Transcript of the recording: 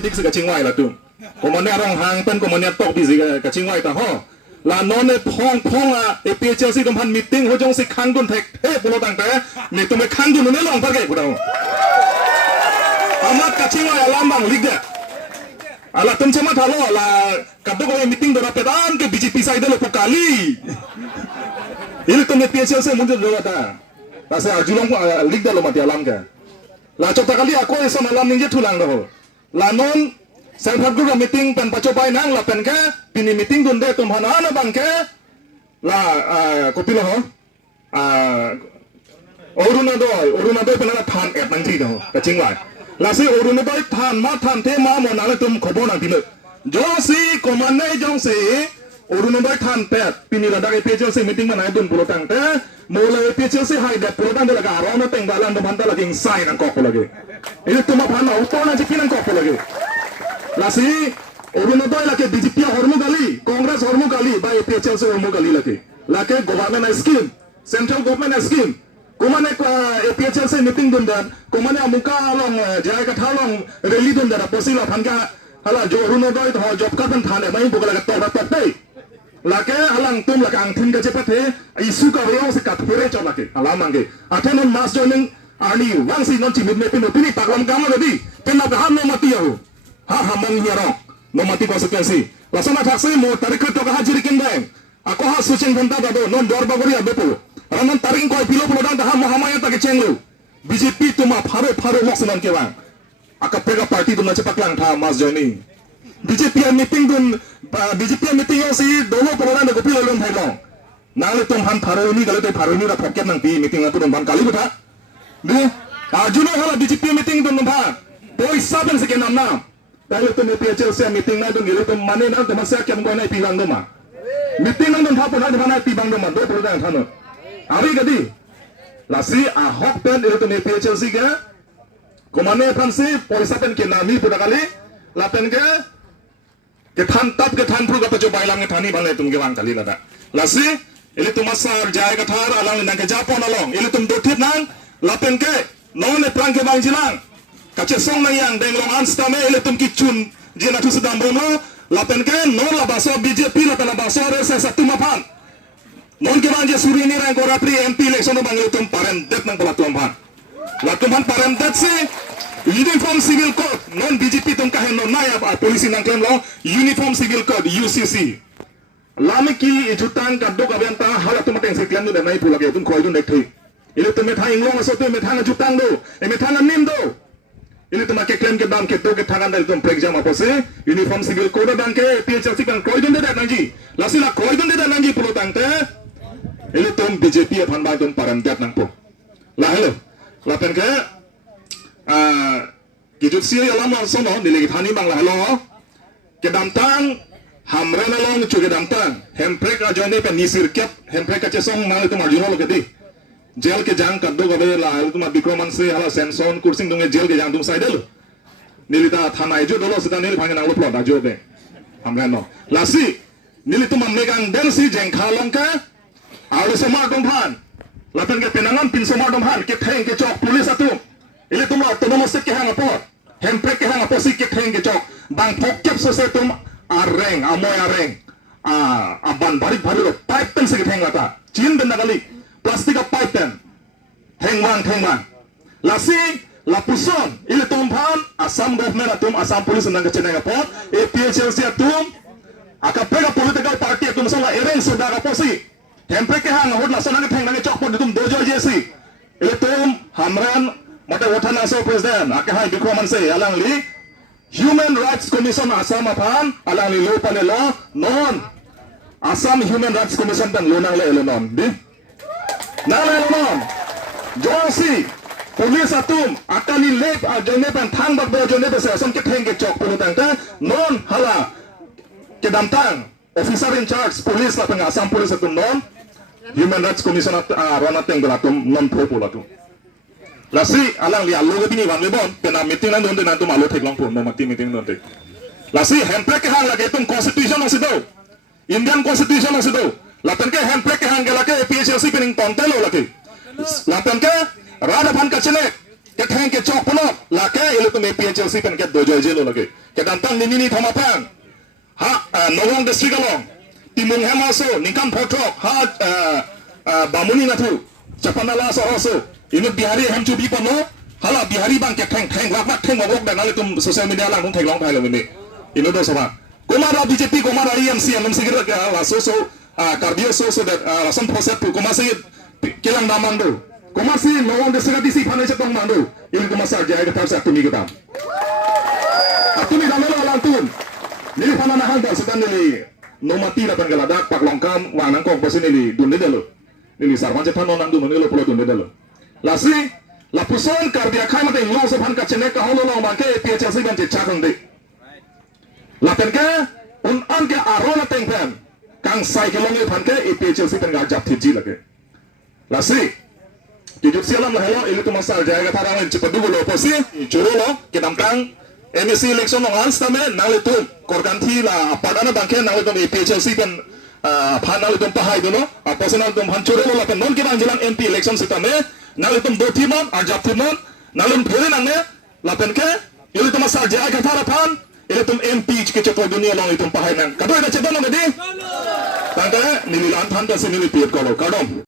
dik si kachingwai la tum komane arang hang pen komane tok bi si kachingwai ta ho la non ne phong a APHLC tum han meeting ho jong si khang dun thek he pulo tang te ni tum khang dun ne long par ke pudang amat kachingwai alam bang ligda ala tum chema thalo la kaddo ko meeting do na pedan ke BJP side lo pokali ini tum APHLC mun do ta la sa julong ligda lo mati alam ka la chok kali aku iso malam ninje tulang dah. La non self group meeting pen pacobai nang la pen ke pini meeting dun de tum hana na bang ke la kopi lo oruna doi pen la than et nang ji dah ka chingwai la si oruna doi than te ma mo na la tum khobo nang pile jo si komane jong si oruna doi than pet pini la dak APHLC meeting mana dun pulo tang te mulai APHLC hai da program de laga arona teng balan do banta lagi insai nang kok lagi ini tuma phana uto na jiki nang kok lagi lasi oruna doi lagi BJP hormu gali Congress hormu gali ba APHLC hormu gali lagi government scheme central government scheme kumane APHLC meeting dun dan kumane amuka long jai ka thalong rally dun dan posila phanka hala jo oruna doi to job ka pan thane mai bukala ka to dei lake alang tum lake angtin ke cepat he isu ka reo se kat pure chot lake alam angge athenon mas joining ani wang si non chimit me pino pini paklam kam lodi pina ka ham no mati ho ha mong hiaro no mati konsekuensi lasana thaksi mo tarik to ka hajiri kin bang ako ha sucing banta da do non dor bagori abepo ranan tarik ko pilo prodan da ha hamaya ta ke chenglu BJP tuma pharo loksanan ke bang aka pega party tuma cepat lang tha mas joining BJP meeting dun BJP meeting yang si dolo program de kopi lolong thai long nang tum han pharo ni gale te pharo ni ra pocket nang pi meeting atu dun ban kali bata de ajuno hala BJP meeting dun ba boy saben se ke nam na dale tum APHLC meeting na dun gele tum mane na tum sa kem ko na pi bang dum ma meeting nang dun tha pon na pi bang dum ma do program thano ari gadi lasi a hok pen ele tum APHLC ke komane phansi poisa pen ke nami puda kali lapen ke than tap ke than pru ka pacho bailang ke thani bang tum ke bang kali lada lasi ele tum asar jai ka thar alang nang ke japon along ele tum dothit nang lapen ke non ne prang ke bang jilang ka che song nang yang deng long ans tame ele tum ki chun jena tu sedam bono lapen ke non la baso BJP la pela baso re se satu mapan non ke bang je suri ni rang ko rapri MP election bang ele tum parem det nang pala tuam ban la tum han parem det se Uniform Civil Code non BJP tum kahen non naya polisi nang claim lo Uniform Civil Code UCC lami ki jutan kaddo kabenta hala tum teng se claim do nai pula ke tum khoi do nek thi ile tum metha inglong aso tum metha na jutang do e metha na nim do ile tum ke claim ke dam ke to ke thagan dal tum exam apose Uniform Civil Code dan ke PHLC kan khoi do de nangji lasila khoi do de nangji pulo tang te ile tum BJP phan ba tum param tat nang po la hello la pen ke kijut siya alam ang sono nilagi thani bang lahalo ke damtang hamre na long chu ke damtang hemprek a joine pe nisir kep hemprek a chesong mal tu marjuno lo kedi jail ke jang kaddo gabe la hal tu ma bikroman se hala senson kursing dunge jail ke jang tum saidel nilita thana ejo dolo sida nil bhang nang lo plot a jo be hamre no lasi nilitu mamegang del si jeng khalong ka alu somar dong phan lapen ke penangan pin somar dong phan ke theng ke chok police atu ile tum autonomous ke hang apot hemprek ke hang aposi ke theng ke chok bang phokep so se tum areng amoy areng aban barik bari lo pipe pen se ke theng lata chin ben nakali plastic a pipe pen theng wang lasi lapuson ile tum phan Assam government atum Assam police nang ke chenang apot APHLC atum akapega political party atum sala ereng so daga posi hemprek ke hang hod lasana ke theng nang chok pot tum dojo jesi ile tum hamran mata wotana so president ake hai bikroman se alang li Human Rights Commission Assam aphan alang li lo panelo non Assam Human Rights Commission tan lo nang le non di nang le non josi police atum akani lep a jone pan thang bak bo jone be se som ke theng ke chok pulu tang ta non hala ke dam tang officer in charge police la pang Assam police atum non Human Rights Commission rana teng belatum non pro pulatum lasi alang li allo bini wan lebon pena meeting nan donde nan tum allo thek long pun no mati meeting donde lasi hemprek ke hang lage tum constitution asido Indian constitution asido lapen ke hemprek ke hang lage PHLC pening tontel lo lage lapen ke rada pan ka chene ke thang ke chok pulot la ke ilu tu me PHLC pen ke dojo jelo lagi ke dantang ni thamapan ha Nowong district along timung hemaso ningkan photrok ha bamuni natu chapanala so ini bihari hamchu bi pano hala bihari bang ke thang lak thang wok dan ale tum social media lang thong thai long thai lo ini do sama komara BJP komara IMC anam sigir ke la so cardio so that some process tu komasi kilang namando komasi Nowong district disi phane chatong mando ini komasa jai ke tarsa tumi kita atumi dalalo lantun nili phana na hal sedan nili nomati la pan galadak pak longkam wanang kong pasin nili dun delo nili sarwan jetan nonang dun nili polo dun delo lasi la puson kardia khai mate lo se phan ka chene ka holo long bangke PHLC ban je chakang de la pen ke un an ke arona teng pen kang sai ke long phan ke PHLC pen ga jap thiji lage lasi Tujuh sialam lah hello itu masal jaga tarang cepat dulu lo posi curu lo kita tang MSC election lo ans tame nang itu korganti lah padana bangke nang itu PHLC kan panal itu pahai dulu apa sih nang itu hancur lo lah kan non kita anjuran MP election sitame nang itu dua timon ajab timon nang itu pilih nang ne lah ke itu masal jaga tarapan itu MP cepat dunia lo itu pahai nang kado ada cepat nang tadi bangke nililan tanda sini nilipir kalau kadom